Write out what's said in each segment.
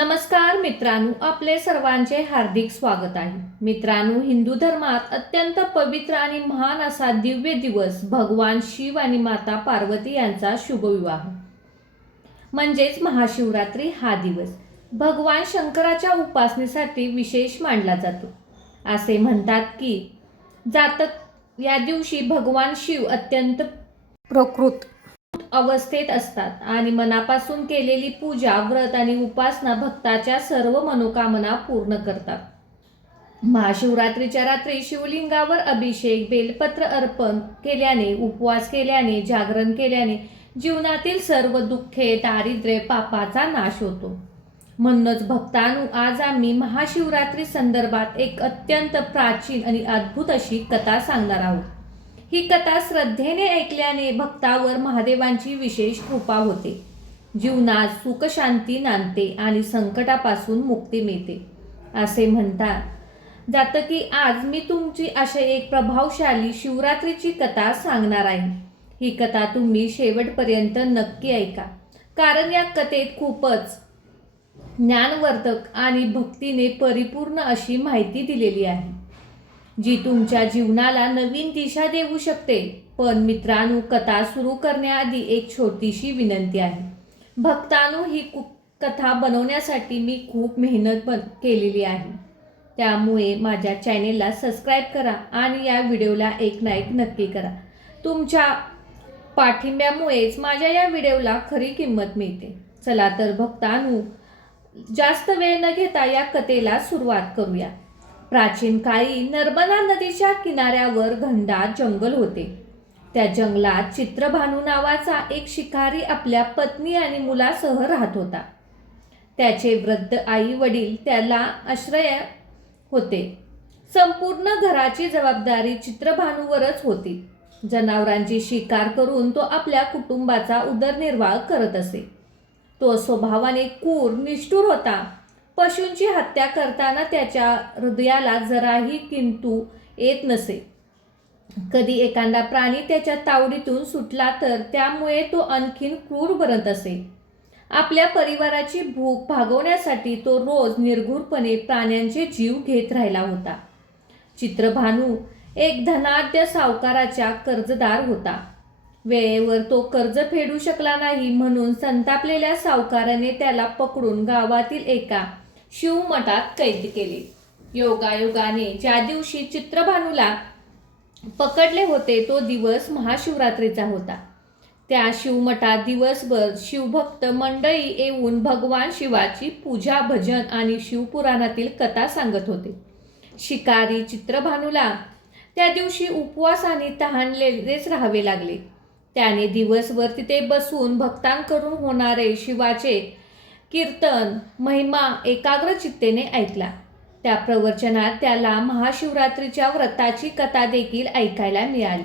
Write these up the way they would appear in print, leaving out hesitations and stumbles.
नमस्कार मित्रांनो, आपले सर्वांचे हार्दिक स्वागत आहे. मित्रांनो, हिंदू धर्मात अत्यंत पवित्र आणि महान असा दिव्य दिवस भगवान शिव आणि माता पार्वती यांचा शुभविवाह म्हणजेच महाशिवरात्री हा दिवस भगवान शंकराच्या उपासनेसाठी विशेष मानला जातो. असे म्हणतात की जातक या दिवशी भगवान शिव अत्यंत प्रकृत अवस्थेत असतात आणि मनापासून केलेली पूजा, व्रत आणि उपासना भक्ताच्या सर्व मनोकामना पूर्ण करतात. महाशिवरात्रीच्या रात्री शिवलिंगावर अभिषेक, बेलपत्र अर्पण केल्याने, उपवास केल्याने, जागरण केल्याने जीवनातील सर्व दुःखे, दारिद्र्य, पापाचा नाश होतो. म्हणूनच भक्तांनो, आज आम्ही महाशिवरात्री संदर्भात एक अत्यंत प्राचीन आणि अद्भुत अशी कथा सांगणार आहोत. ही कथा श्रद्धेने ऐकल्याने भक्तावर महादेवांची विशेष कृपा होते, जीवनात सुख शांती नांदते आणि संकटापासून मुक्ती मिळते. असे म्हणतात जातं की आज मी तुमची अशा एक प्रभावशाली शिवरात्रीची कथा सांगणार आहे. ही कथा तुम्ही शेवटपर्यंत नक्की ऐका, कारण या कथेत खूपच ज्ञानवर्धक आणि भक्तीने परिपूर्ण अशी माहिती दिलेली आहे, जी तुमच्या जीवनाला नवीन दिशा देऊ शकते. पण मित्रांनो, कथा सुरू करण्याआधी एक छोटीशी विनंती आहे. भक्तांनो, ही कथा बनवण्यासाठी मी खूप मेहनत पण केलेली आहे. त्यामुळे माझ्या चॅनेलला सबस्क्राईब करा आणि या व्हिडिओला एक लाईक नक्की करा. तुमच्या पाठिंब्यामुळेच माझ्या या व्हिडिओला खरी किंमत मिळते. चला तर भक्तांनो, जास्त वेळ न घेता या कथेला सुरुवात करूया. प्राचीन काळी नर्मदा नदीच्या किनाऱ्यावर घनदाट जंगल होते. त्या जंगलात चित्रभानू नावाचा एक शिकारी आपल्या पत्नी आणि मुलासह राहत होता. त्याचे वृद्ध आई वडील त्याला आश्रय होते. संपूर्ण घराची जबाबदारी चित्रभानूवरच होती. जनावरांची शिकार करून तो आपल्या कुटुंबाचा उदरनिर्वाह करत असे. तो स्वभावाने क्रूर, निष्ठुर होता. पशूंची हत्या करताना त्याच्या हृदयाला जराही किंतु येत नसे. कधी एखादा प्राणी त्याच्या तावडीतून सुटला तर त्यामुळे तो आणखीन क्रूर बनत असे. आपल्या परिवाराची भूक भागवण्यासाठी तो रोज निर्घृणपणे प्राण्यांचे जीव घेत राहिला होता. चित्रभानू एक धनाढ्य सावकाराचा कर्जदार होता. वेळेवर तो कर्ज फेडू शकला नाही, म्हणून संतापलेल्या सावकाराने त्याला पकडून गावातील एका शिवमठात कैद केले. योगायोगाने ज्या दिवशी चित्रभानूला पकडले होते तो दिवस महाशिवरात्रीचा होता. त्या शिवमठात दिवसभर शिवभक्त मंडळी येऊन भगवान शिवाची पूजा, भजन आणि शिवपुराणातील कथा सांगत होते. शिकारी चित्रभानूला त्या दिवशी उपवासाने तहानलेलेच राहावे लागले. त्याने दिवसभर तिथे बसून भक्तांकडून होणारे शिवाचे कीर्तन, महिमा एकाग्र चित्तेने ऐकला. त्या प्रवचनात त्याला महाशिवरात्रीच्या व्रताची कथा देखील ऐकायला मिळाली.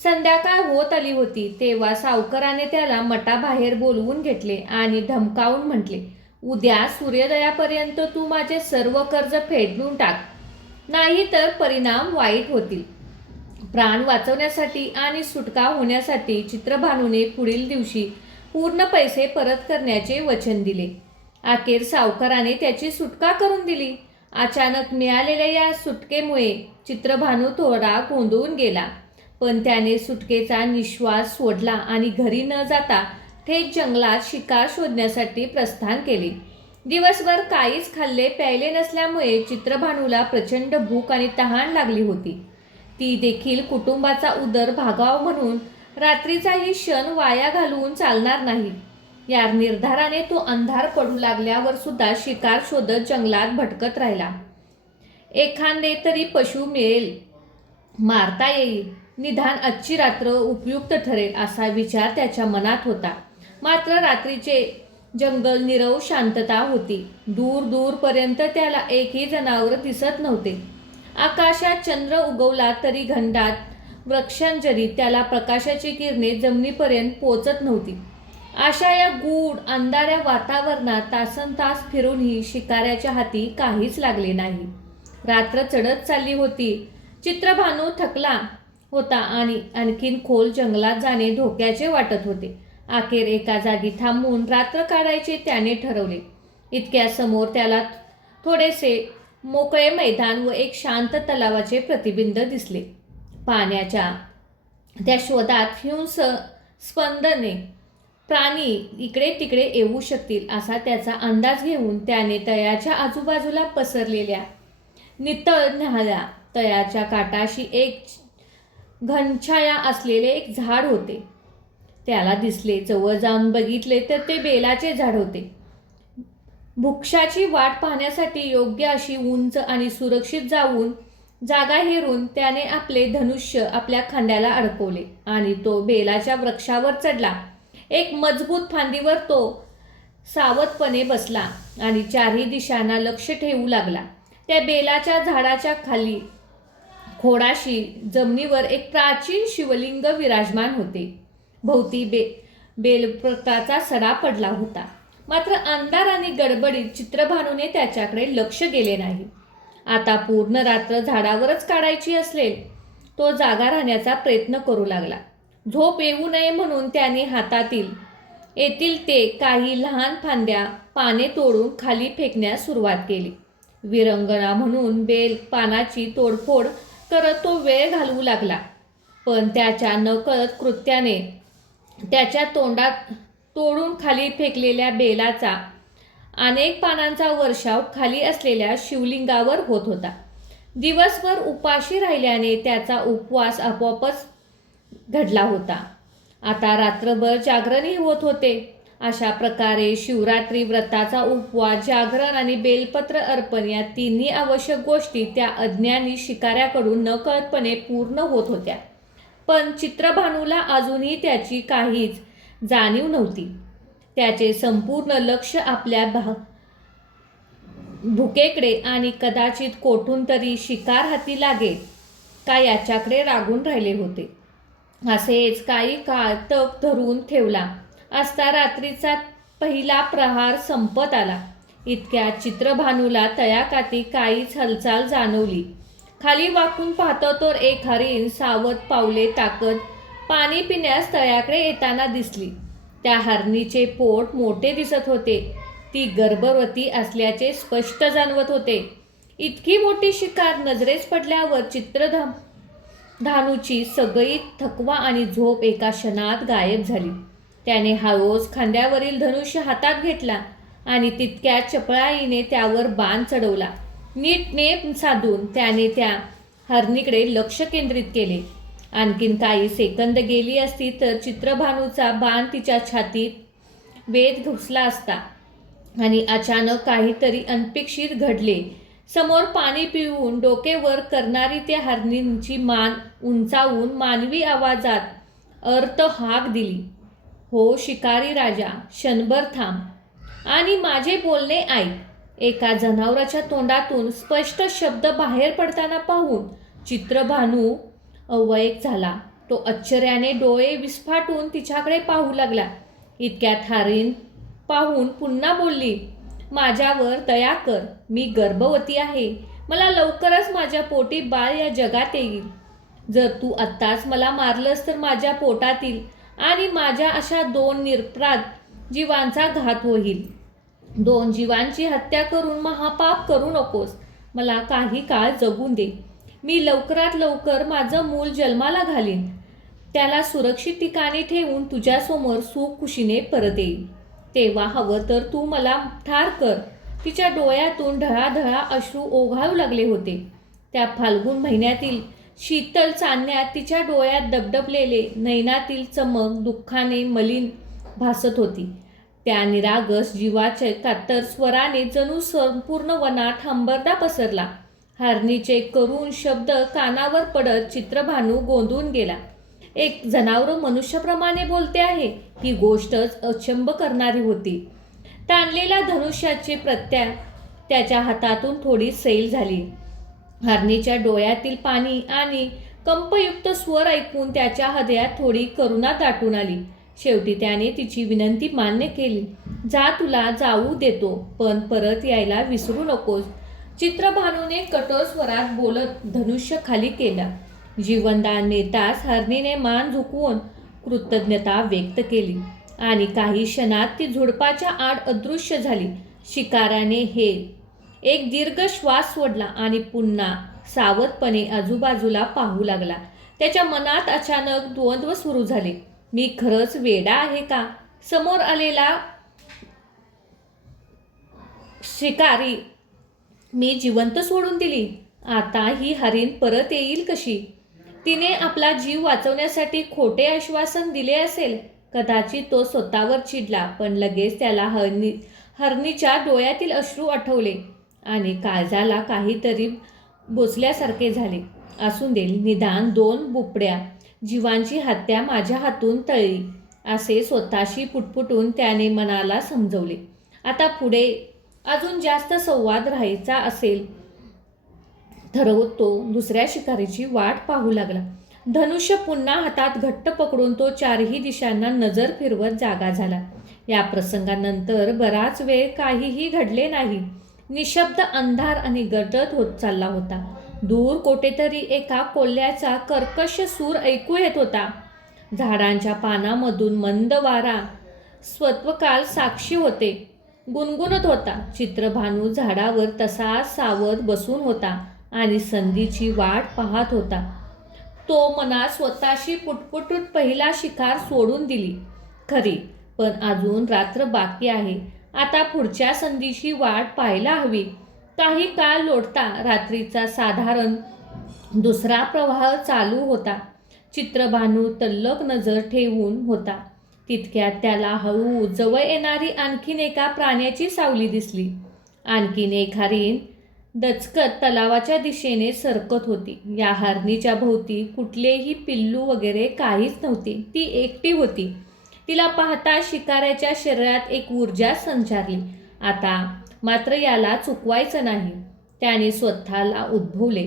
संध्याकाळ होत आली होती तेव्हा सावकाराने त्याला मठाबाहेर बोलवून घेतले आणि धमकावून म्हटले, उद्या सूर्योदयापर्यंत तू माझे सर्व कर्ज फेडून टाक, नाही तर परिणाम वाईट होतील. प्राण वाचवण्यासाठी आणि सुटका होण्यासाठी चित्रभानूने पुढील दिवशी पूर्ण पैसे परत करण्याचे वचन दिले. अखेर सावकाराने त्याची सुटका करून दिली. अचानक मिळालेल्या या सुटकेमुळे चित्रभानू थोडा गोंधळून गेला, पण त्याने सुटकेचा निश्वास सोडला आणि घरी न जाता थेट जंगलात शिकार शोधण्यासाठी प्रस्थान केले. दिवसभर काहीच खाल्ले प्यायले नसल्यामुळे चित्रभानूला प्रचंड भूक आणि तहान लागली होती. ती देखील कुटुंबाचा उदर भागावा म्हणून रात्रीचाही क्षण वाया घालवून चालणार नाही, या निर्धाराने तो अंधार पडू लागल्यावर सुद्धा शिकार शोधत जंगलात भटकत राहिला. एखादे तरी पशु मिळेल, मारता येईल, निदान आजची रात्र उपयुक्त ठरेल असा विचार त्याच्या मनात होता. मात्र रात्रीचे जंगल नीरव शांतता होती. दूर दूरपर्यंत त्याला एकही जनावर दिसत नव्हते. आकाशात चंद्र उगवला तरी घनदाट वृक्षांजरी त्याला प्रकाशाची किरणे जमिनीपर्यंत पोचत नव्हती. अशा या गूढ अंधाऱ्या वातावरणात तासनतास फिरूनही शिकाऱ्याच्या हाती काहीच लागले नाही. रात्र चढत चालली होती. चित्रभानू थकला होता आणि आणखीन खोल जंगलात जाणे धोक्याचे वाटत होते. अखेर एका जागी थांबून रात्र काढायचे त्याने ठरवले. इतक्या समोर त्याला थोडेसे मोकळे मैदान व एक शांत तलावाचे प्रतिबिंब दिसले. पाण्याच्या त्या शोधात हिंस स्पंदने प्राणी इकडे तिकडे येऊ शकतील असा त्याचा अंदाज घेऊन त्याने तळ्याच्या आजूबाजूला पसरलेल्या नितळ न्याहाळला. तळ्याच्या काठाशी एक घनछाया असलेले एक झाड होते. त्याला दिसले. जवळ जाऊन बघितले तर ते बेलाचे झाड होते. भुक्षाची वाट पाहण्यासाठी योग्य अशी उंच आणि सुरक्षित जागा हेरून त्याने आपले धनुष्य आपल्या खांद्याला अडकवले आणि तो बेलाच्या वृक्षावर चढला. एक मजबूत फांदीवर तो सावधपणे बसला आणि चारही दिशांना लक्ष ठेवू लागला. त्या बेलाच्या झाडाच्या खाली खोडाशी जमिनीवर एक प्राचीन शिवलिंग विराजमान होते. भोवती बेलपत्राचा सडा पडला होता. मात्र अंधार आणि गडबडीत चित्रभानूने त्याच्याकडे लक्ष गेले नाही. आता पूर्ण रात्र झाडावरच काढायची असेल. तो जागा राहण्याचा प्रयत्न करू लागला. झोप येऊ नये म्हणून त्याने हातातील येतील ते काही लहान फांद्या पाने तोडून खाली फेकण्यास सुरुवात केली. विरंगणा म्हणून बेल पानाची तोडफोड करत तो वेळ घालवू लागला. पण त्याच्या नकळत कृत्याने त्याच्या तोंडात तोडून खाली फेकलेल्या बेलाचा अनेक पानांचा वर्षाव खाली असलेल्या शिवलिंगावर होत होता. दिवसभर उपाशी राहिल्याने त्याचा उपवास आपोआपच घडला होता. आता रात्रभर जागरणही होत होते. अशा प्रकारे शिवरात्री व्रताचा उपवास, जागरण आणि बेलपत्र अर्पण या तिन्ही आवश्यक गोष्टी त्या अज्ञानी शिकाऱ्याकडून नकळतपणे पूर्ण होत होत्या. पण चित्रभानूला अजूनही त्याची काहीच जाणीव नव्हती. त्याचे संपूर्ण लक्ष आपल्या भुकेकडे आणि कदाचित कोठून तरी शिकार हाती लागेल का याच्याकडे लागून राहिले होते. असेच काही काळ तग धरून ठेवला असता रात्रीचा पहिला प्रहार संपत आला. इतक्यात चित्रभानूला तळ्याकाठी काहीच हालचाल जाणवली. खाली वाकून पाहतो तर एक हरीण सावध पावले टाकत पाणी पिण्यास तळ्याकडे येताना दिसली. त्या हरणीचे पोट मोठे दिसत होते. ती गर्भवती असल्याचे स्पष्ट जाणवत होते. इतकी मोठी शिकार नजरेस पडल्यावर चित्रभानूची सगळी थकवा आणि झोप एका क्षणात गायब झाली. त्याने हळूच खांद्यावरील धनुष्य हातात घेतला आणि तितक्या चपळाईने त्यावर बाण चढवला. नीट नेम साधून त्याने त्या हरणीकडे लक्ष केंद्रित केले. आणखीन काही सेकंद गेली असती तर चित्रभानूचा बाण तिच्या छातीत वेध घुसला असता आणि अचानक काहीतरी अनपेक्षित घडले. समोर पाणी पिऊन डोके वर करणारी त्या हरणीची मान उंचावून मानवी आवाजात अर्थ हाक दिली. हो शिकारी राजा, क्षणभर थांब आणि माझे बोलणे ऐक. एका जनावराच्या तोंडातून स्पष्ट शब्द बाहेर पडताना पाहून चित्रभानू अवाक झाला. तो आश्चर्याने डोळे विस्फाटून तिच्याकडे पाहू लागला. इतक्यात हरीण पाहून पुन्हा बोलली, माझ्यावर दया कर. मी गर्भवती आहे. मला लवकरच माझ्या पोटी बाळ या जगात येईल. जर तू आत्ताच मला मारलंस तर माझ्या पोटातील आणि माझ्या अशा 2 निरपराध जीवांचा घात होईल. 2 जीवांची हत्या करून महापाप करू नकोस. मला काही काळ जगून दे. मी लवकरात लवकर माझं मूल जन्माला घालीन. त्याला सुरक्षित ठिकाणी ठेवून तुझ्यासमोर सुखुशीने परत येईल. तेव्हा हवं तर तू मला ठार कर. तिच्या डोळ्यातून ढळाढळा अश्रू ओघळू लागले होते. त्या फाल्गुन महिन्यातील शीतल चांदण्यात तिच्या डोळ्यात दबदबलेले नयनातील चमक दुःखाने मलिन भासत होती. त्या निरागस जीवाचे कातर स्वराने जणू संपूर्ण वनात हंबरडा पसरला. हरणीचे करुण शब्द कानावर पडत चित्रभानू गोंधून गेला. एक जनावर मनुष्याप्रमाणे बोलते आहे. ही गोष्टच अचंब करणारी होती. ताणलेल्या धनुष्याची प्रत्या त्याच्या हातातून थोडी सैल झाली. हरणीच्या डोळ्यातील पाणी आणि कंपयुक्त स्वर ऐकून त्याच्या हृदयात थोडी करुणा दाटून आली. शेवटी त्याने तिची विनंती मान्य केली. जा, तुला जाऊ देतो, पण परत यायला विसरू नकोस. चित्रभानूने कठोर स्वरात बोलत धनुष्य खाली केला. जीवनदान मिळताच हरणीने मान झुकवून कृतज्ञता व्यक्त केली आणि काही क्षणात ती झुडपाच्या आड अदृश्य झाली. शिकाराने एक दीर्घ श्वास सोडला आणि पुन्हा सावधपणे आजूबाजूला पाहू लागला. त्याच्या मनात अचानक द्वंद्व सुरू झाले. मी खरंच वेडा आहे का? समोर आलेला शिकारी मी जिवंत सोडून दिली. आता ही हरीण परत येईल कशी? तिने आपला जीव वाचवण्यासाठी खोटे आश्वासन दिले असेल. कदाचित तो स्वतःवर चिडला, पण लगेच त्याला हरणीच्या डोळ्यातील अश्रू आठवले आणि काळजाला काहीतरी बोचल्यासारखे झाले. असून दे, निदान 2 बुबड्या जीवांची हत्या माझ्या हातून टळली, असे स्वतःशी पुटपुटून त्याने मनाला समजवले. आता पुढे अजून जास्त संवाद राहायचा असेल ठरवत तो दुसऱ्या शिकारीची वाट पाहू लागला. धनुष्य पुन्हा हातात घट्ट पकडून तो 4ही दिशांना नजर फिरवत जागा झाला. या प्रसंगानंतर बराच वेळ काहीही घडले नाही. निशब्द अंधार आणि गडद होत चालला होता. दूर कोठेतरी एका कोल्ह्याचा कर्कश सूर ऐकू येत होता. झाडांच्या पानामधून मंद वारा स्वत्वकाल साक्षी होते गुणगुणत होता. चित्रभानू झाडावर तसाच सावध बसून होता आणि संधीची वाट पाहत होता. तो मनात स्वतःशी पुटपुटून पहिला शिकार सोडून दिली खरी, पण अजून रात्र बाकी आहे. आता पुढच्या संधीची वाट पाहायला हवी. काही काळ लोटता रात्रीचा साधारण दुसरा प्रवाह चालू होता. चित्रभानू तल्लख नजर ठेवून होता. तितक्यात त्याला हळू जवळ येणारी आणखीन एका प्राण्याची सावली दिसली. आणखीन एक हरीण दचकत तलावाच्या दिशेने सरकत होती. या हरणीच्या भोवती कुठलेही पिल्लू वगैरे काहीच नव्हते. ती एकटी होती. तिला पाहता शिकाऱ्याच्या शरीरात एक ऊर्जा संचारली. आता मात्र याला चुकवायचं नाही, त्याने स्वतःला उद्भवले.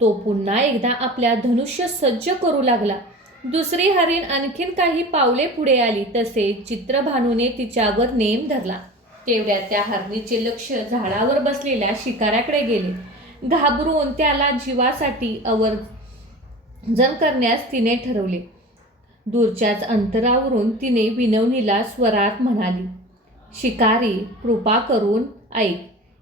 तो पुन्हा एकदा आपल्या धनुष्य सज्ज करू लागला. दुसरी हरीण आणखीन काही पावले पुढे आली तसे चित्रभानूने तिच्यावर नेम धरला. तेवढ्यात त्या हरणीचे लक्ष झाडावर बसलेल्या शिकाऱ्याकडे गेले. घाबरून त्याला जीवासाठी आवर्जन करण्यास तिने ठरवले. दूरच्याच अंतरावरून तिने विनवणीला स्वरात म्हणाली, शिकारी, कृपा करून ऐक.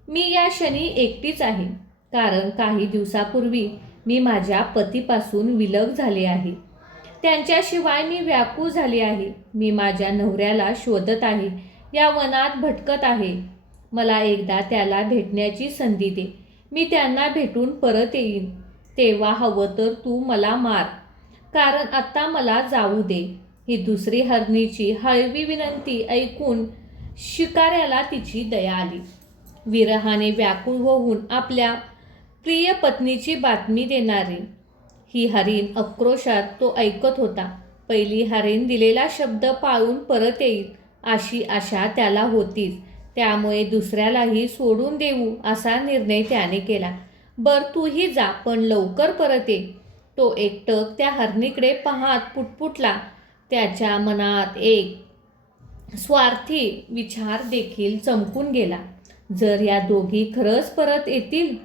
मी या क्षणी एकटीच आहे, कारण काही दिवसापूर्वी मी माझ्या पतीपासून विलग झाले आहे. त्यांच्याशिवाय मी व्याकुळ झाले आहे. मी माझ्या नवऱ्याला शोधत आहे, या वनात भटकत आहे. मला एकदा त्याला भेटण्याची संधी दे. मी त्यांना भेटून परत येईन. तेव्हा हवं तर तू मला मार, कारण आता मला जाऊ दे. ही दुसरी हरणीची हळवी विनंती ऐकून शिकाऱ्याला तिची दया आली. विरहाने व्याकुळ होऊन आपल्या प्रिय पत्नीची बातमी देणारी ही हरीण आक्रोशात तो ऐकत होता. पहिली हरीण दिलेला शब्द पाळून परत येईल अशी आशा त्याला होतीच. त्यामुळे दुसऱ्यालाही सोडून देऊ असा निर्णय त्याने केला. तूही जा, पण लवकर परत ये. तो एकटक त्या हरणीकडे पाहत पुटपुटला. त्याच्या मनात एक स्वार्थी विचार देखील चमकून गेला. जर या दोघी खरंच परत येतील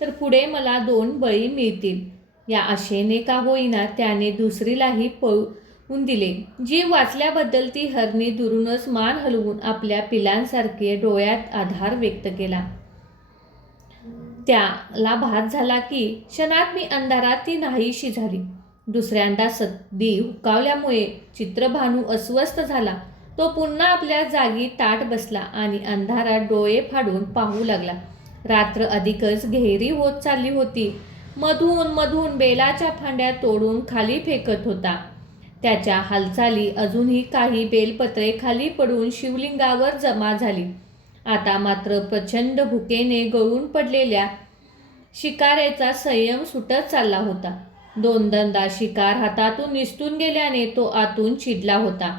तर पुढे मला 2 बळी मिळतील. या आशेने का होईना त्याने दुसरीलाही पळवून दिले. जीव वाचल्याबद्दल ती हरणी दुरूनच मान हलवून आपल्या पिलांसारखे डोळ्यात आधार व्यक्त केला. त्याला भास झाला की क्षणात मी अंधारात ती नाहीशी झाली. दुसऱ्यांदा संधी हुकावल्यामुळे चित्रभानू अस्वस्थ झाला. तो पुन्हा आपल्या जागी ताठ बसला आणि अंधारात डोळे फाडून पाहू लागला. रात्र अधिकच गहिरी होत चालली होती. मधून मधून बेलाच्या फांद्या तोडून खाली फेकत होता. त्याच्या हालचाली अजूनही काही बेलपत्रे खाली पडून शिवलिंगावर जमा झाली. आता मात्र प्रचंड भुकेने गळून पडलेल्या शिकाऱ्याचा संयम सुटत चालला होता. 2दा शिकार हातातून निसटून गेल्याने तो आतून चिडला होता.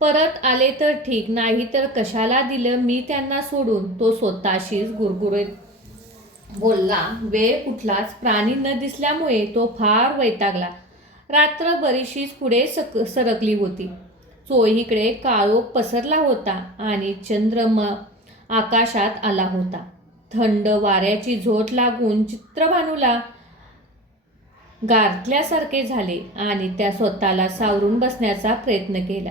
परत आले तर ठीक, नाही तर कशाला दिलं मी त्यांना सोडून, तो स्वतःशीच गुरगुरत बोलला. वेळ कुठलाच प्राणी न दिसल्यामुळे तो फार वैतागला. रात्र बरीचशीच पुढे सरकली होती. चोहीकडे काळोख पसरला होता आणि चंद्रमा आकाशात आला होता. थंड वाऱ्याची झोट लागून चित्रभानूला गारठल्यासारखे झाले आणि त्या स्वतःला सावरून बसण्याचा प्रयत्न केला.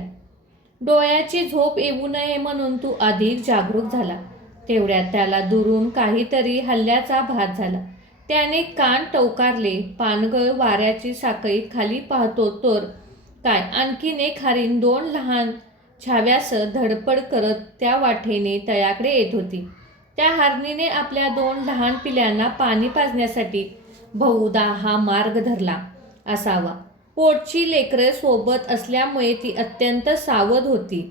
डोळ्याची झोप येऊ नये म्हणून तो अधिक जागरूक झाला. तेवढ्यात त्याला दुरून काहीतरी हल्ल्याचा भास झाला. त्याने कान टवकारले. पानगळ वाऱ्याची साखळी खाली पाहतो तर काय, आणखीन एक हरीण 2 लहान छाव्यासह धडपड करत त्या वाटेने तळ्याकडे येत होती. त्या हरणीने आपल्या 2 लहान पिल्लांना पाणी पाजण्यासाठी बहुधा हा मार्ग धरला असावा. पोटची लेकरं सोबत असल्यामुळे ती अत्यंत सावध होती.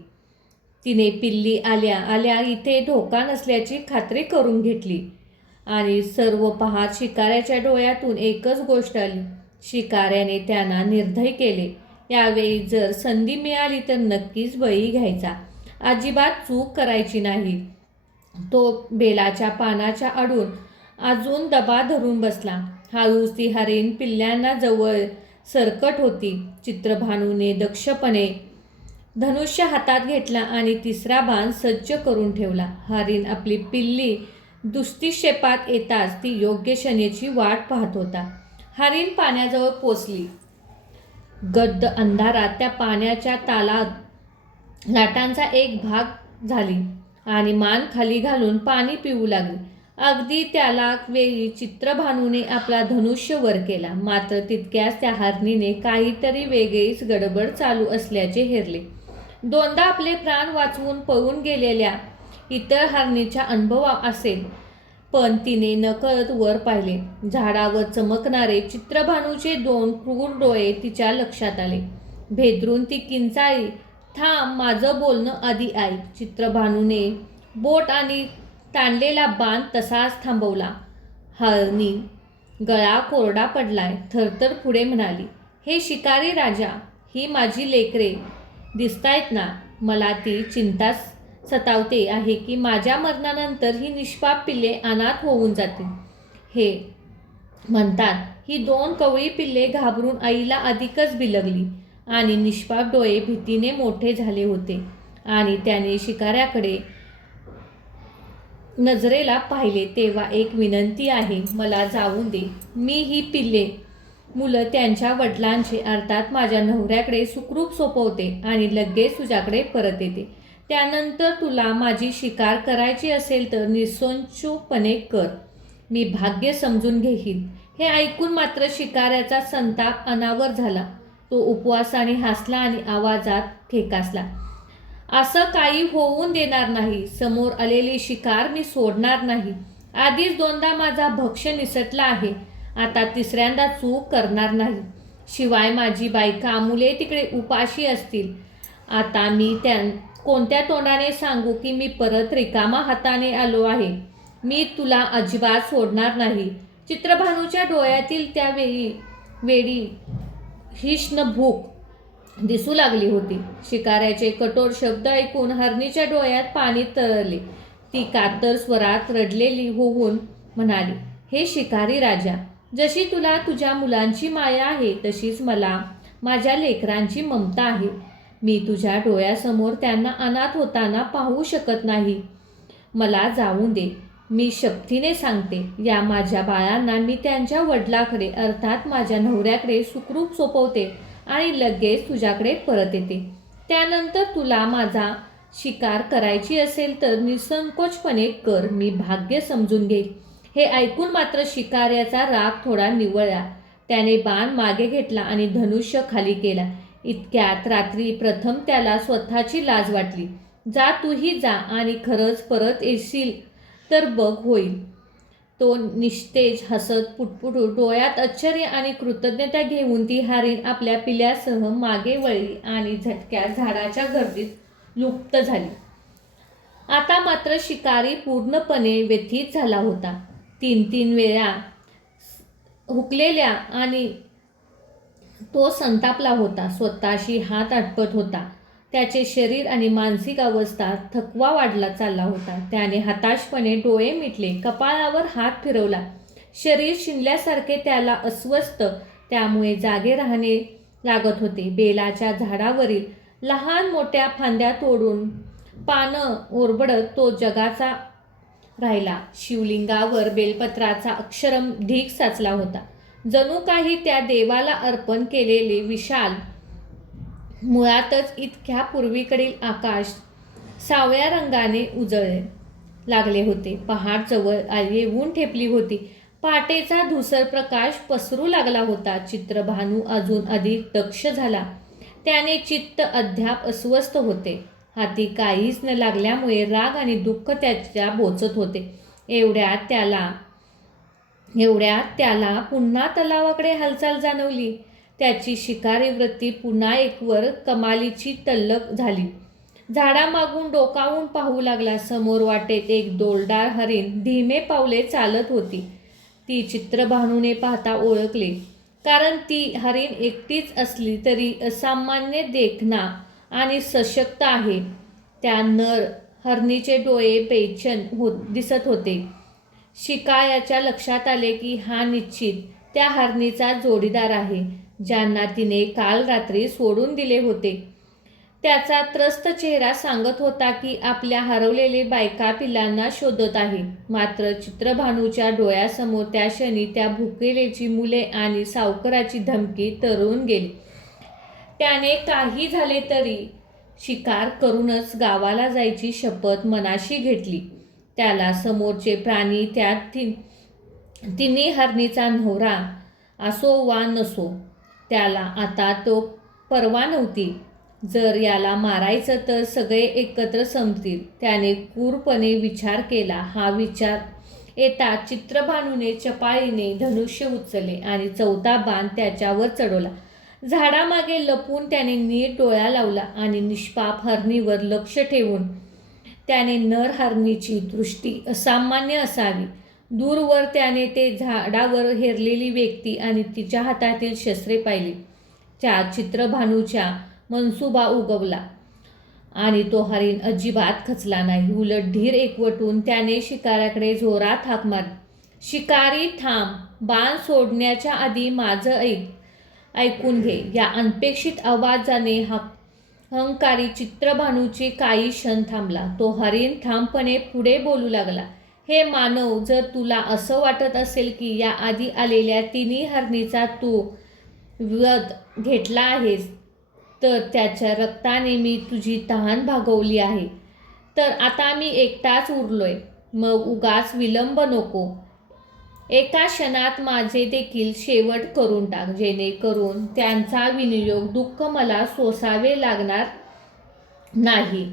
तिने पिल्ली आल्या आल्या इथे धोका नसल्याची खात्री करून घेतली आणि सर्व पाहत शिकाऱ्याच्या डोळ्यातून एकच गोष्ट आली. शिकाऱ्याने त्यांना निर्दय केले. यावेळी जर संधी मिळाली तर नक्कीच बळी घ्यायचा, अजिबात चूक करायची नाही. तो बेलाच्या पानाच्या आडून अजून दबा धरून बसला. हळूच ती हरीण पिल्ल्यांना जवळ सरकत होती. चित्रभानूने दक्षपणे धनुष्य हातात घेतला आणि तिसरा बाण सज्ज करून ठेवला. हरीण आपली पिल्ली दृष्टिक्षेपात येताच ती योग्य क्षणाची वाट पाहत होता. हरीण पाण्याजवळ पोचली. गडद अंधारात त्या पाण्याच्या लाटांचा एक भाग झाली आणि मान खाली घालून पाणी पिऊ लागली. अगदी त्याला वेळी चित्रभानूने आपला धनुष्य वर केला. मात्र तितक्याच त्या हरणीने काहीतरी वेगळीच गडबड चालू असल्याचे हेरले. 2दा आपले प्राण वाचवून पळून गेलेल्या इतर हरणीचा अनुभव असेल, पण तिने नकळत वर पाहिले. झाडावर चमकणारे चित्रभानूचे 2 क्रूर डोळे तिच्या लक्षात आले. भेदरून ती किंचाळली, "थांब, माझं बोलणं आधी ऐक." चित्रभानूने बोट आणि ताणलेला बाण तसाच थांबवला. हरणी गळा कोरडा पडलाय. थरथर पुढे म्हणाली, "हे शिकारी राजा, ही माझी लेकरे दिसतायत ना? मला ती चिंता सतावते आहे की माझ्या मरणानंतर ही निष्पाप पिल्ले अनाथ होऊन जातील." हे म्हणतात ही 2 कवळी पिल्ले घाबरून आईला अधिकच बिलगली आणि निष्पाप डोळे भीतीने मोठे झाले होते आणि त्याने शिकाऱ्याकडे नजरेला पाहिले. "तेव्हा एक विनंती आहे, मला जाऊन दे. मी ही पिल्ले मुलं त्यांच्या वडिलांचे अर्थात माझ्या नवऱ्याकडे सुखरूप सोपवते आणि लगेच तुझ्याकडे परत येते. त्यानंतर तुला माझी शिकार करायची असेल तर निःसंकोचपणे कर. मी भाग्य समजून घेईन." हे ऐकून मात्र शिकाऱ्याचा संताप अनावर झाला. तो उपवासाने हसला आणि आवाजात खेकसला, "असं काही होऊन देणार नाही. समोर आलेली शिकार मी सोडणार नाही. आधीच 2दा माझा भक्ष्य निसटला आहे. आता 3ऱ्यांदा चूक करणार नाही. शिवाय माझी बायका मुले तिकडे उपाशी असतील. आता मी कोणत्या तोंडाने सांगू की मी परत रिकामा हाताने आलो आहे? मी तुला अजिबात सोडणार नाही." चित्रभानूच्या डोळ्यातील त्या वेळी हिंस्र भूक दिसू लागली होती. शिकाऱ्याचे कठोर शब्द ऐकून हरणीच्या डोळ्यात पाणी तरळले. ती कातर स्वरात रडलेली होऊन म्हणाली, "हे शिकारी राजा, जशी तुला तुझ्या मुलांची माया आहे तशीच मला माझ्या लेकरांची ममता आहे. मी तुझ्या डोळ्यासमोर त्यांना अनाथ होताना पाहू शकत नाही. मला जाऊन दे. मी शपथीने सांगते, या माझ्या बाळांना मी त्यांच्या वडिलांकडे अर्थात माझ्या नवऱ्याकडे सुखरूप सोपवते आणि लगेच तुझ्याकडे परत येते. त्यानंतर तुला माझा शिकार करायची असेल तर निःसंकोचपणे कर. मी भाग्य समजून घेईन." हे ऐकून मात्र शिकाऱ्याचा राग थोडा निवळला. त्याने बाण मागे घेतला आणि धनुष्य खाली केला. इतक्यात रात्री प्रथम त्याला स्वतःची लाज वाटली. "जा, तूही जा आणि खरंच परत येशील तर बघ होईल." तो निस्तेज हसत पुटपुटू डोळ्यात आश्चर्य आणि कृतज्ञता घेऊन ती हरीण आपल्या पिल्ल्यासह मागे वळली आणि झटक्यात झाडाच्या गर्दीत लुप्त झाली. आता मात्र शिकारी पूर्णपणे व्यथित झाला होता. 3 वेळा हुकलेला आणि तो संतापला होता. स्वतःशी हात आपटत होता. त्याचे शरीर आणि मानसिक अवस्था थकवा वाढला चालला होता. त्याने हताशपणे डोळे मिटले. कपाळावर हात फिरवला. शरीर शिणल्यासारखे त्याला अस्वस्थ, त्यामुळे जागे राहणे लागत होते. बेलाच्या झाडावरील लहान मोठ्या फांद्या तोडून पानं ओरबडत तो जगाचा राहिला. शिवलिंगावर बेलपत्राचा अक्षरशः ढीग साचला होता. जणू काही त्या देवाला अर्पण केलेले विशाल. मुळातच इतक्या पूर्वीकडील आकाश सावळ्या रंगाने उजळले. लागले होते. पहाट जवळ येऊन ठेपली होती. पहाटेचा धुसर प्रकाश पसरू लागला होता. चित्रभानू अजून अधिक दक्ष झाला. त्याने चित्त अद्याप अस्वस्थ होते. हाती काहीच न लागल्यामुळे राग आणि दुःख त्याच्या बोचत होते. एवढ्यात त्याला पुन्हा तलावाकडे हालचाल जाणवली. त्याची शिकारी वृत्ती पुन्हा एकवर कमालीची तल्लख झाली. झाडामागून डोकावून पाहू लागला. समोर वाटेत एक डौलदार हरीण धीमे पावले चालत होती. ती चित्रभानूने पाहता ओळखले, कारण ती हरीण एकटीच असली तरी असामान्य देखणा आणि सशक्त आहे. त्या नर हरणीचे डोळे पेचन दिसत होते. शिकाऱ्याच्या लक्षात आले की हा निश्चित त्या हरणीचा जोडीदार आहे, ज्यांना तिने काल रात्री सोडून दिले होते. त्याचा त्रस्त चेहरा सांगत होता की आपल्या हरवलेले बायका पिलांना शोधत आहे. मात्र चित्रभानूच्या डोळ्यासमोर त्या क्षणी त्या भुकेलेची मुले आणि सावकाराची धमकी तरळून गेली. त्याने काही झाले तरी शिकार करूनच गावाला जायची शपथ मनाशी घेतली. त्याला समोरचे प्राणी, त्यात तिन्ही हरणीचा नवरा असो वा नसो, त्याला आता तो पर्वा नव्हती. जर याला मारायचं तर सगळे एकत्र संपतील. त्याने क्रूरपणे विचार केला. हा विचार येता चित्रभानूने चपाळीने धनुष्य उचलले आणि चौथा बाण त्याच्यावर चढवला. झाडामागे लपून त्याने नीट डोळा लावला आणि निष्पाप हरणीवर लक्ष ठेवून त्याने नर हरणीची दृष्टी असामान्य असावी. दूरवर त्याने ते झाडावर हेरलेली व्यक्ती आणि तिच्या हातातील शस्त्रे पाहिली. त्या चित्रभानूच्या मनसुबा उगवला आणि तो हरीण अजिबात खचला नाही. उलट धीर एकवटून त्याने शिकाऱ्याकडे जोरात हाक मारली. शिकारी थांब, बाण सोडण्याच्या आधी माझं ऐकून घे. या अनपेक्षित आवाजाने अहंकारी चित्रभानूची काही क्षण थांबला. तो हरीण ठामपणे पुढे बोलू लागला. हे मानव, जर तुला असं वाटत असेल की या आधी आलेल्या तिन्ही हरणीचा तू वध घेतला आहेस, तर त्याच्या रक्ताने मी तुझी तहान भागवली आहे, तर आता मी एकटाच उरलोय. मग उगाच विलंब नको. एका क्षणात माझे देखील शेवट करून टाक, जेणेकरून त्यांचा विनियोग दुःख मला सोसावे लागणार नाही.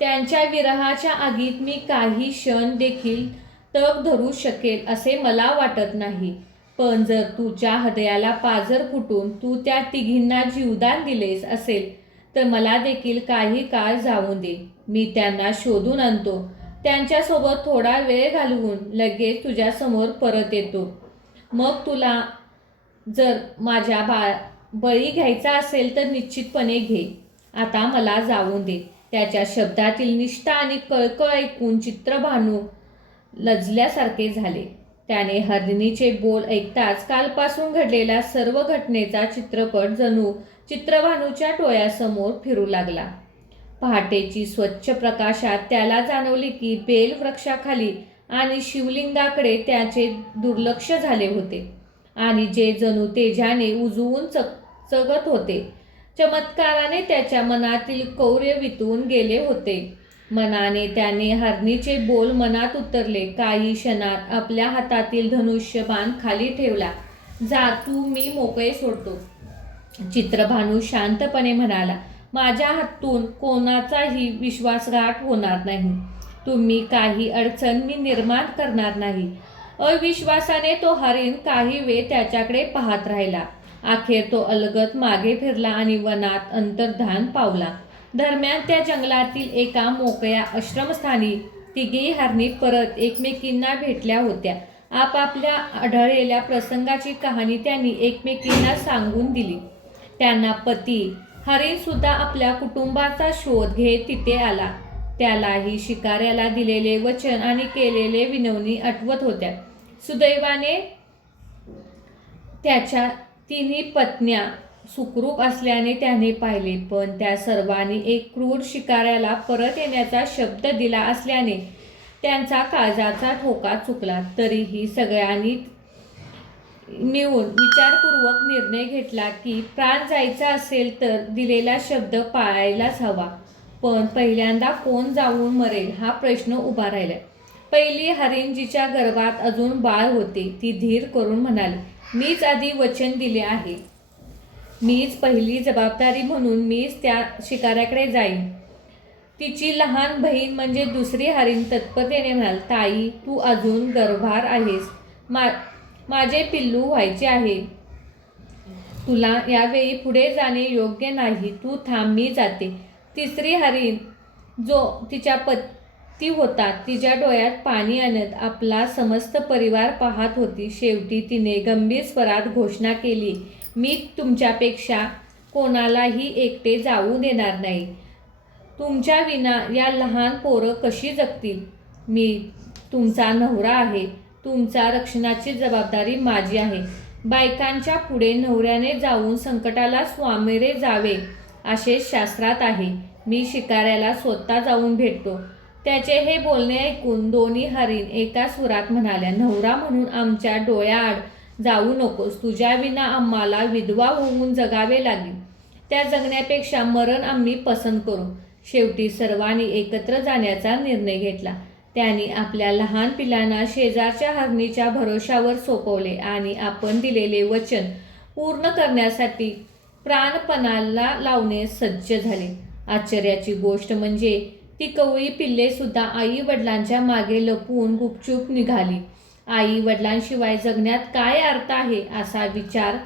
त्यांच्या विरहाच्या आगीत मी काही क्षण देखील तग धरू शकेल असे मला वाटत नाही. पण जर तुझ्या हृदयाला पाझर फुटून तू त्या तिघींना जीवदान दिलेस असेल, तर मला देखील काही काळ जाऊ दे. मी त्यांना शोधून आणतो. त्यांच्यासोबत थोडा वेळ घालवून लगेच तुझ्यासमोर परत येतो. मग तुला जर माझ्या बळी घ्यायचा असेल तर निश्चितपणे घे. आता मला जाऊ दे. त्याच्या शब्दातील निष्ठा आणि कळकळ ऐकून चित्रभानू लजल्यासारखे झाले. त्याने हरणीचे बोल ऐकताच कालपासून घडलेला सर्व घटनेचा चित्रपट जणू चित्रभानूच्या डोळ्यासमोर फिरू लागला. पहाटेची स्वच्छ प्रकाशात त्याला जाणवले की बेल वृक्षाखाली आणि शिवलिंगाकडे त्याचे दुर्लक्ष झाले होते आणि जे जणू तेजाने उजळून चगत होते. चमत्काराने त्याच्या मनातील कौर्य वितून गेले होते. मनाने त्याने हरणीचे बोल मनात उतरले. काही क्षणात आपल्या हातातील धनुष्यबाण खाली ठेवला. जा तू, मी मोकळे सोडतो. चित्रभानू शांतपणे म्हणाला. माझ्या हातून कोणाचाही विश्वासघात होणार नाही. तुम्ही काही अडचण मी निर्माण करणार नाही. अविश्वासाने तो हरीण काही वेळ त्याच्याकडे पाहत राहिला. अखेर तो अलगद मागे फिरला आणि वनात अंतर्धान पावला. दरम्यान त्या जंगलातील एका मोकळ्या आश्रमस्थानी तिघी हरणी परत एकमेकींना भेटल्या होत्या. आपापल्या आढळलेल्या प्रसंगाची कहाणी त्यांनी एकमेकींना सांगून दिली. त्यांना पती हरीण सुद्धा आपल्या कुटुंबाचा शोध घेत तिथे आला. त्यालाही शिकाऱ्याला दिलेले वचन आणि केलेले विनवणी आठवत होत्या. सुदैवाने त्याच्या तिन्ही पत्न्या सुखरूप असल्याने त्याने पाहिले, पण त्या सर्वांनी एक क्रूर शिकाऱ्याला परत येण्याचा शब्द दिला असल्याने त्यांचा काळजाचा ठोका चुकला. तरीही सगळ्यांनी मिळून विचारपूर्वक निर्णय घेतला की प्राण जायचा असेल तर दिलेला शब्द पाळायलाच हवा. पण पहिल्यांदा कोण जाऊन मरेल हा प्रश्न उभा राहिला. पहिली हरीण जिच्या गर्भात अजून बाळ होते ती धीर करून म्हणाली, मीच आधी वचन दिले आहे. मीच पहिली जबाबदारी म्हणून मीच त्या शिकाऱ्याकडे जाईन. तिची लहान बहीण म्हणजे दुसरी हरीण तत्परतेने म्हणाल, ताई तू अजून गर्भार आहेस. माझे पिल्लू व्हायचे आहे. तुला यावेळी पुढे जाणे योग्य नाही. तू थांब, मी जाते. तिसरी हरीण जो तिच्या पती होता तिच्या डोळ्यात पाणी आणत आपला समस्त परिवार पाहत होती. शेवटी तिने गंभीर स्वरात घोषणा केली, मी तुमच्यापेक्षा कोणालाही एकटे जाऊ देणार नाही. तुमच्या विना या लहान पोरं कशी जगतील? मी तुमचा नवरा आहे. तुमचा रक्षणाची जबाबदारी माझी आहे. बायकांच्या पुढे नवऱ्याने जाऊन संकटाला सामोरे जावे असे शास्त्रात आहे. मी शिकाऱ्याला स्वतः जाऊन भेटतो. त्याचे हे बोलणे ऐकून दोन्ही हरीण एका सुरात म्हणाल्या, नवरा म्हणून आमच्या डोळ्याआड जाऊ नकोस. तुझ्या विना आम्हाला विधवा होऊन जगावे लागेल. त्या जगण्यापेक्षा मरण आम्ही पसंत करू. शेवटी सर्वांनी एकत्र जाण्याचा निर्णय घेतला. त्यांनी आपल्या लहान पिलांना शेजारच्या हरणीच्या भरोशावर सोपवले आणि आपण दिलेले वचन पूर्ण करण्यासाठी प्राणपणाला लावणे सज्ज झाले. आश्चर्याची गोष्ट म्हणजे ती कवळी पिल्ले सुद्धा आई वडिलांच्या मागे लपून गुपचूप निघाली. आई वडिलांशिवाय जगण्यात काय अर्थ आहे असा विचार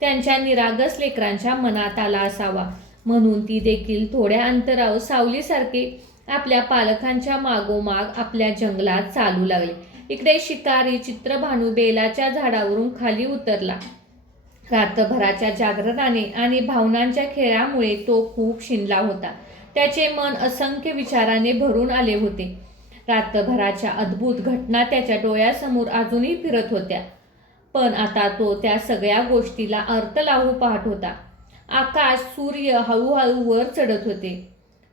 त्यांच्या निरागस लेकरांच्या मनात आला असावा. म्हणून ती देखील थोड्या अंतरावर सावलीसारखे आपल्या पालकांच्या मागोमाग आपल्या जंगलात चालू लागले. इकडे शिकारी चित्रभानू बेलाच्या झाडावरून खाली उतरला. रात्रभराच्या जागरणाने आणि भावनांच्या खेळामुळे तो खूप शिनला होता. त्याचे मन असंख्य विचाराने भरून आले होते. रात्रभराच्या अद्भुत घटना त्याच्या डोळ्यासमोर अजूनही फिरत होत्या, पण आता तो त्या सगळ्या गोष्टीला अर्थ लावू पाहत होता. आकाश, सूर्य हळूहळू वर चढत होते.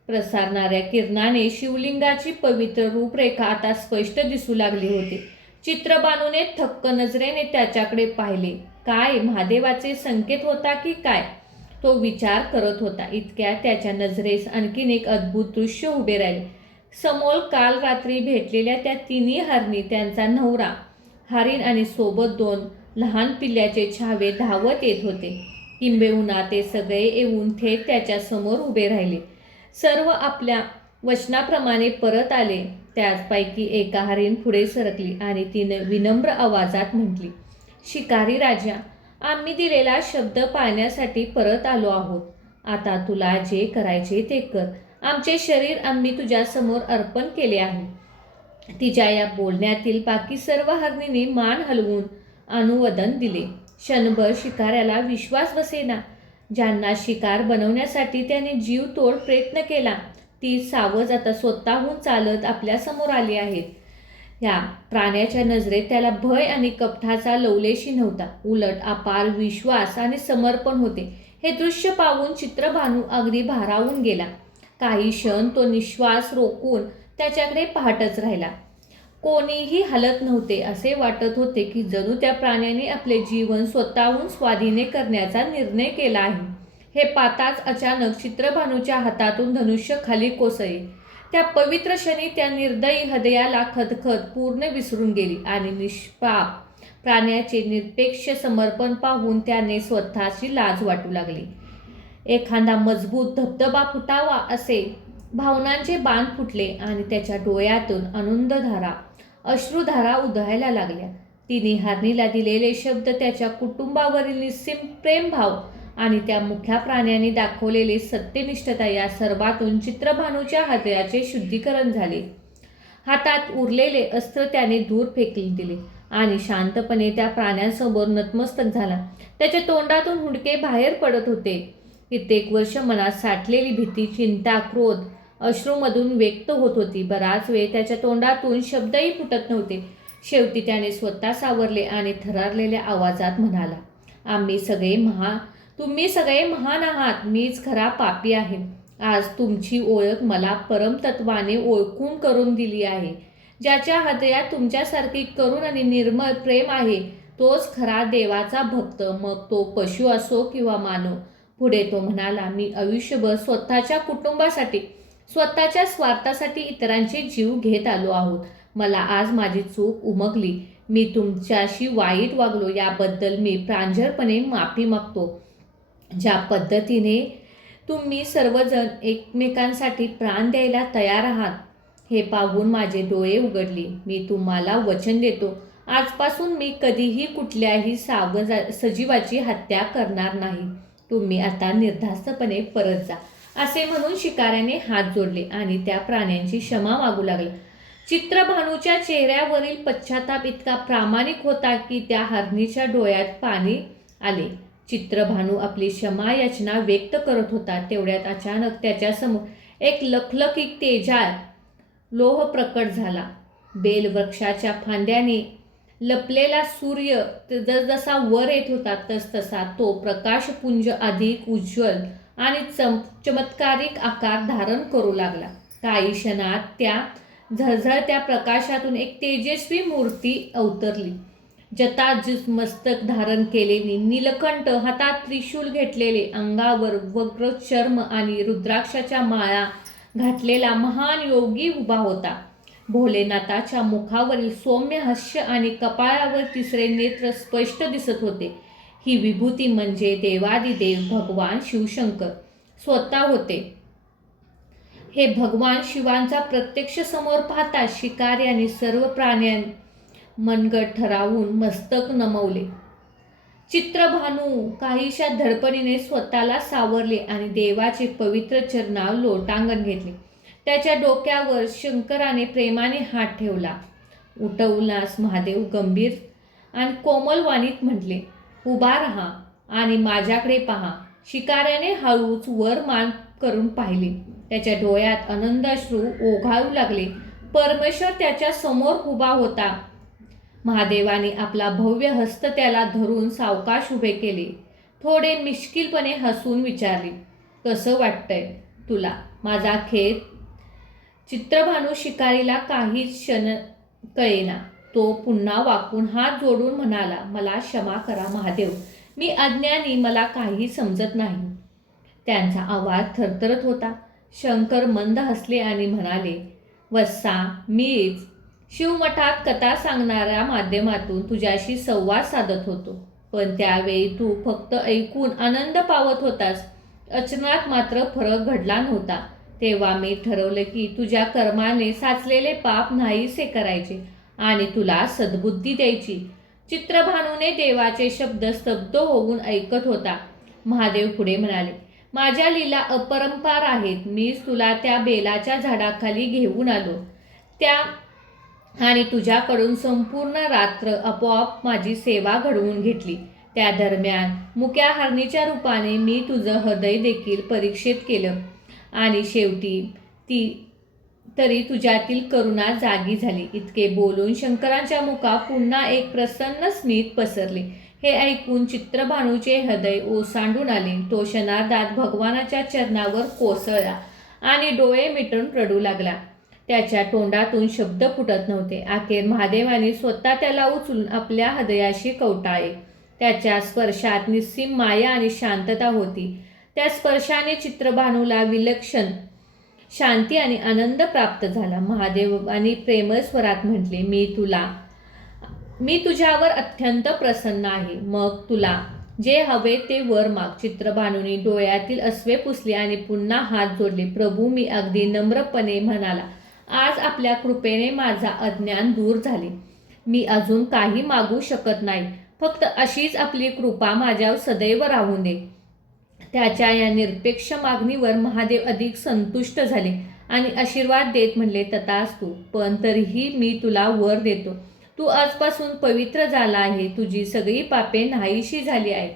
प्रसारणाऱ्या किरणाने शिवलिंगाची पवित्र रूपरेखा आता स्पष्ट दिसू लागली होती. चित्रबानूने थक्क नजरेने त्याच्याकडे पाहिले. काय महादेवाचे संकेत होता की काय, तो विचार करत होता. इतक्या त्याच्या नजरेस आणखीन एक अद्भुत दृश्य उभे राहिले. समोर काल रात्री भेटलेल्या त्या तिन्ही हरणी, त्यांचा नवरा हरीण आणि सोबत दोन लहान पिल्ल्याचे छावे धावत येत होते. किंबहुना ते सगळे येऊन थेट त्याच्या समोर उभे राहिले. सर्व आपल्या वचनाप्रमाणे परत आले. त्याचपैकी एका हरीण पुढे सरकली आणि तिने विनम्र आवाजात म्हटली, शिकारी राजा, आम्ही दिलेला शब्द पाळण्यासाठी परत आलो आहोत. आता तुला जे करायचे ते कर. आमचे शरीर आम्ही तुझ्यासमोर अर्पण केले आहे. तिच्या या बोलण्यातील बाकी सर्व हरणींनी मान हलवून अनुमोदन दिले. क्षणभर शिकाऱ्याला विश्वास बसेना. ज्यांना शिकार बनवण्यासाठी त्याने जीवतोड प्रयत्न केला, ती सावज आता स्वतःहून चालत आपल्या समोर आली आहेत. या प्राण्याच्या नजरेत त्याला भय आणि कपटाचा लवलेशी नव्हता, उलट अपार विश्वास आणि समर्पण होते. हे दृश्य पाहून चित्रभानू अगदी भारावून गेला. काही क्षण तो निश्वास रोखून त्याच्याकडे पाहतच राहिला. कोणीही हलत नव्हते. असे वाटत होते की जणू त्या प्राण्याने आपले जीवन स्वतःहून स्वाधीन करण्याचा निर्णय केला आहे. हे पाहताच अचानक चित्रभानूच्या हातातून धनुष्य खाली कोसळले. त्या पवित्र क्षणी त्या निर्दयी हृदयाला खदखद पूर्ण विसरून गेली आणि निष्पाप प्राण्याचे निरपेक्ष समर्पण पाहून त्याने स्वतःची लाज वाटू लागली. एखादा मजबूत धबधबा फुटावा असे भावनांचे बाण फुटले आणि त्याच्या डोळ्यातून आनंदधारा, अश्रुधारा उधळायला लागल्या. तिने हरणीला दिलेले शब्द, त्याच्या कुटुंबावरील निस्सीम प्रेमभाव आणि त्या मुख्या प्राण्याने दाखवलेले सत्यनिष्ठता या सर्वातून चित्रभानूच्या हृदयाचे शुद्धीकरण झाले. हातात उरलेले अस्त्र त्याने दूर फेकून दिले आणि शांतपणे त्या प्राण्यासमोर नतमस्तक झाला. त्याच्या तोंडातून हुंदके बाहेर पडत होते. कित्येक वर्ष मनात साठलेली भीती, चिंता, क्रोध अश्रूमधून व्यक्त होत होती. बराच वेळ त्याच्या तोंडातून शब्दही फुटत नव्हते. शेवटी त्याने स्वतः सावरले आणि थरारलेल्या आवाजात म्हणाला, तुम्ही सगळे महान आहात. मीच खरा पापी आहे. आज तुमची ओळख मला परमतत्वाने ओळखून करून दिली आहे. ज्याच्या हृदयात तुमच्यासारखी करुण आणि निर्मळ प्रेम आहे, तोच खरा देवाचा भक्त, मग तो पशु असो किंवा मानव. पुढे तो म्हणाला, मी आयुष्यभर स्वतःच्या कुटुंबासाठी, स्वतःच्या स्वार्थासाठी इतरांचे जीव घेत आलो आहोत, मला आज माझी चूक उमगली. मी तुमच्याशी वाईट वागलो याबद्दल मी प्रांजळपणे माफी मागतो. ज्या पद्धतीने तुम्ही सर्वजण एकमेकांसाठी प्राण द्यायला तयार आहात हे पाहून माझे डोळे उघडले. मी तुम्हाला वचन देतो, आजपासून मी कधीही कुठल्याही सजीवाची हत्या करणार नाही. तुम्ही आता निर्धास्तपणे परत जा. असे म्हणून शिकाऱ्याने हात जोडले आणि त्या प्राण्यांची क्षमा मागू लागला. चित्रभानूच्या चेहऱ्यावरील पश्चाताप इतका प्रामाणिक होता की त्या हरणीच्या डोळ्यात पाणी आले. चित्रभानू आपली क्षमा याचना व्यक्त करत होता. तेवढ्यात अचानक त्याच्यासमोर एक लखलखीत तेजाळ लोह प्रकट झाला. बेलवृक्षाच्या फांद्याने लपलेला सूर्य जसजसा वर येत होता तसतसा तो प्रकाशपुंज अधिक उज्ज्वल आणि चमत्कारिक आकार धारण करू लागला. काही क्षणात त्या झळझळत्या प्रकाशातून एक तेजस्वी मूर्ती अवतरली. जटाजूट मस्तक धारण केलेली, नीलकंठ हातात त्रिशूल घेतलेले, अंगावर वक्र चर्म आणि रुद्राक्षाच्या माळा घातलेला महान योगी उभा होता. भोलेनाथाच्या मुखावरील सौम्य हास्य आणि कपाळावर तिसरे नेत्र स्पष्ट दिसत होते. ही विभूती म्हणजे देवादिदेव भगवान शिवशंकर स्वतः होते. हे भगवान शिवांचा प्रत्यक्ष समोर पाहता शिकाऱ्याने सर्व प्राण्यां मनगट ठरावून मस्तक नमवले. चित्रभानू काहीशा धडपडीने स्वतःला सावरले आणि देवाचे पवित्र चरणावर लोटांगण घेतले. त्याच्या डोक्यावर शंकराने प्रेमाने हात ठेवला. उठवलास महादेव गंभीर आणि कोमल वाणीत म्हटले, उभा राहा आणि माझ्याकडे पहा. शिकाऱ्याने हळूच वर मान करून पाहिले. त्याच्या डोळ्यात आनंदाश्रू ओघळू लागले. परमेश्वर त्याच्या समोर उभा होता. महादेवाने आपला भव्य हस्त त्याला धरून सावकाश उभे केले. थोडे मिश्किलपणे हसून विचारले, कसं वाटतंय तुला माझा खेळ? चित्रभानू शिकारीला काही क्षण कळेना. तो पुन्हा वाकून हात जोडून म्हणाला, मला क्षमा करा महादेव, मी अज्ञानी, मला काही समजत नाही. त्यांचा आवाज थरथरत होता. शंकर मंद हसले आणि म्हणाले, वत्सा, मीच शिवमठात कथा सांगणाऱ्या माध्यमातून तुझ्याशी संवाद साधत होतो, पण त्यावेळी तू फक्त ऐकून आनंद पावत होतास. आचरणात मात्र फरक घडला नव्हता. तेव्हा मी ठरवलं की तुझ्या कर्माने साचलेले पाप नाहीसे करायचे आणि तुला सद्बुद्धी द्यायची. चित्रभानूने देवाचे शब्द स्तब्ध होऊन ऐकत होता. महादेव पुढे म्हणाले, माझ्या लीला अपरंपार आहेत. मीच तुला त्या बेलाच्या झाडाखाली घेऊन आलो आणि तुझ्याकडून संपूर्ण रात्र आपोआप माझी सेवा घडवून घेतली. त्या दरम्यान मुक्या हरणीच्या रूपाने मी तुझं हृदय देखील परीक्षित केलं आणि शेवटी तरी तुझ्यातील करुणा जागी झाली. इतके बोलून शंकरांच्या मुखात पुन्हा एक प्रसन्न स्मित पसरले. हे ऐकून चित्रभानूचे हृदय ओसांडून आले. तो क्षणार्धात भगवानाच्या चरणावर कोसळला आणि डोळे मिटून रडू लागला. त्याच्या तोंडातून शब्द फुटत नव्हते. अखेर महादेवाने स्वतः त्याला उचलून आपल्या हृदयाशी कवटाळले. त्याच्या स्पर्शात निस्सीम माया आणि शांतता होती. त्या स्पर्शाने चित्रभानूला विलक्षण शांती आणि आनंद प्राप्त झाला. महादेवाने प्रेमळ स्वरात म्हटले, मी तुझ्यावर अत्यंत प्रसन्न आहे. मग तुला जे हवे ते वर माग. चित्रभानूने डोळ्यातील अश्वे पुसले आणि पुन्हा हात जोडले. प्रभू, मी अगदी नम्रपणे म्हणाला, आज आपल्या कृपेने माझा अज्ञान दूर झाले. मी अजून काही मागू शकत नाही. फक्त अशीच आपली कृपा माझ्यावर सदैव राहून दे. त्याच्या या निरपेक्ष मागणीवर महादेव अधिक संतुष्ट झाले आणि आशीर्वाद देत म्हणले, तथास्तु, पण तरीही मी तुला वर देतो. तू आजपासून पवित्र झाला आहे. तुझी सगळी पापे नाहीशी झाली आहेत.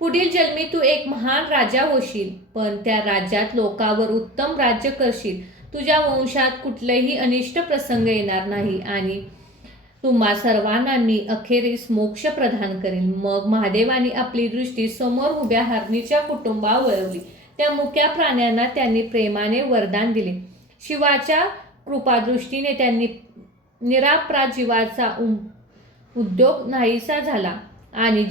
पुढील जन्मी तू एक महान राजा होशील, पण त्या राज्यात लोकांवर उत्तम राज्य करशील. तुझ्या वंशात कुठलेही अनिष्ट प्रसंग येणार नाही आणि तुम्हा सर्वांना मी अखेरीस मोक्ष प्रदान करेन. मग महादेवाने आपली दृष्टी समोर उभ्या हरणीच्या कुटुंबावर वळवली. त्या मुक्या प्राण्यांना त्यांनी प्रेमाने वरदान दिले. शिवाच्या कृपादृष्टीने त्यांनी निरापराध जीवाचा उद्योग नाहीसा झाला आणि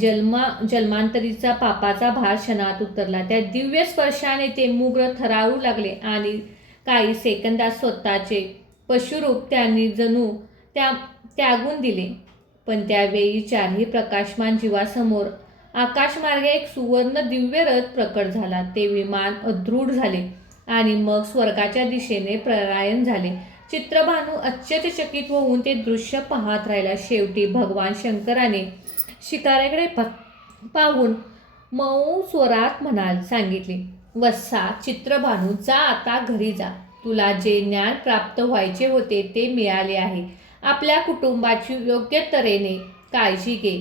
जन्मांतरीचा पापाचा भार क्षणात उतरला. त्या दिव्य स्पर्शाने ते मुग्ध थरारू लागले आणि काही सेकंदात स्वतःचे पशुरूप त्यांनी जणू त्यागून दिले. पण त्यावेळी चारही प्रकाशमान जीवासमोर आकाशमार्गे एक सुवर्ण दिव्य रथ प्रकट झाला. ते विमान अदृढ झाले आणि मग स्वर्गाच्या दिशेने प्रयाण झाले. चित्रभानू आश्चर्यचकित होऊन ते दृश्य पाहत राहिला. शेवटी भगवान शंकराने शिकाऱ्याकडे पाहून मऊ स्वरात सांगितले, वत्सा चित्रभानू, जा आता घरी जा. तुला जे ज्ञान प्राप्त व्हायचे होते ते मिळाले आहे. आपल्या कुटुंबाची योग्य तऱ्हेने काळजी घे.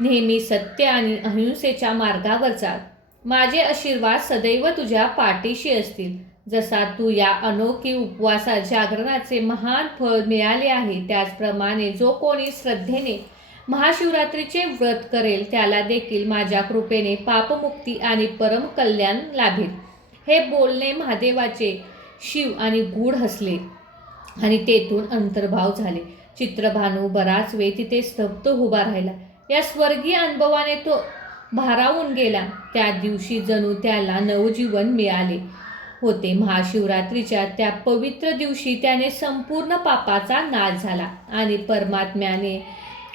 नेहमी सत्य आणि अहिंसेच्या मार्गावर चाल. माझे आशीर्वाद सदैव तुझ्या पाठीशी असतील. जसा तू या अनोखी उपवासात जागरणाचे महान फळ मिळाले आहे, त्याचप्रमाणे जो कोणी श्रद्धेने महाशिवरात्रीचे व्रत करेल त्याला देखील माझ्या कृपेने पापमुक्ती आणि परम कल्याण लाभेल. हे बोलणे महादेवाचे शिव आणि गूढ हसले आणि तेथून अंतर्भाव झाले. चित्रभानू बराच वेळ तिथे स्तब्ध उभा राहिला. या स्वर्गीय अनुभवाने तो भारावून गेला. त्या दिवशी जणू त्याला नवजीवन मिळाले होते. महाशिवरात्रीच्या त्या पवित्र दिवशी त्याने संपूर्ण पापाचा नाश झाला आणि परमात्म्याने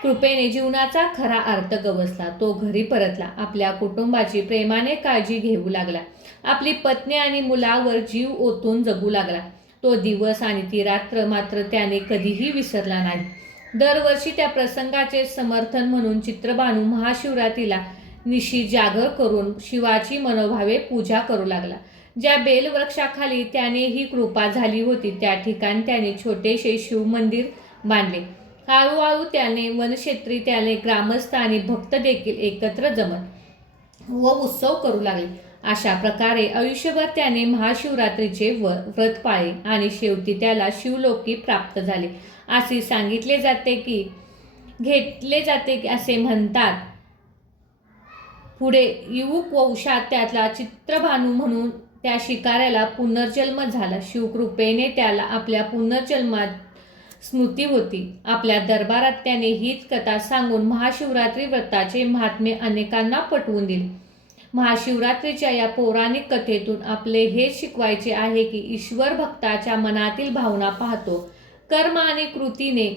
कृपेने जीवनाचा खरा अर्थ गवसला. तो घरी परतला. आपल्या कुटुंबाची प्रेमाने काळजी घेऊ लागला. आपली पत्नी आणि मुलावर जीव ओतून जगू लागला. तो दिवस आणि ती रात्र मात्र त्याने कधीही विसरला नाही. दरवर्षी त्या प्रसंगाचे समर्थन म्हणून चित्रभानू महाशिवरात्रीला निशी जागर करून शिवाची मनोभावे पूजा करू लागला. ज्या बेलवृक्षाखाली त्याने ही कृपा झाली होती त्या ठिकाणी त्याने छोटेसे शिव मंदिर बांधले. हळूहळू त्याने वनक्षेत्री, त्याने ग्रामस्थ आणि भक्त देखील एकत्र जमत व उत्सव करू लागले. अशा प्रकारे आयुष्यभर त्याने महाशिवरात्रीचे व्रत पाळले आणि शेवटी त्याला शिवलोकी प्राप्त झाले. असे सांगितले जाते की असे म्हणतात, पुढे युवक वंशात त्यातला चित्रभानू म्हणून त्या शिकाऱ्याला पुनर्जन्म झाला. शिवकृपेने त्याला आपल्या पुनर्जन्मात स्मृती होती. आपल्या दरबारात त्याने हीच कथा सांगून महाशिवरात्री व्रताचे महात्म्य अनेकांना पटवून दिले. महाशिवरात्रीच्या या पौराणिक कथेतून आपले हेच शिकवायचे आहे की ईश्वर भक्ताच्या मनातील भावना पाहतो. कर्म आणि कृतीने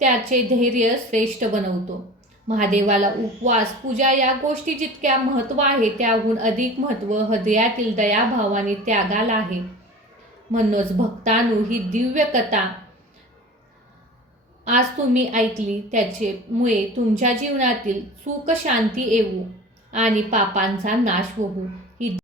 त्याचे धैर्य श्रेष्ठ बनवतो. महादेवाला उपवास, पूजा या गोष्टी जितक्या महत्त्व आहे त्याहून अधिक महत्त्व हृदयातील दयाभाव आणि त्यागाला आहे. म्हणूनच भक्तांनो, ही दिव्य कथा आज तुम्ही ऐकली, त्याच्यामुळे तुमच्या जीवनातील सुख शांती येवो आणि पापांचा नाश होवो.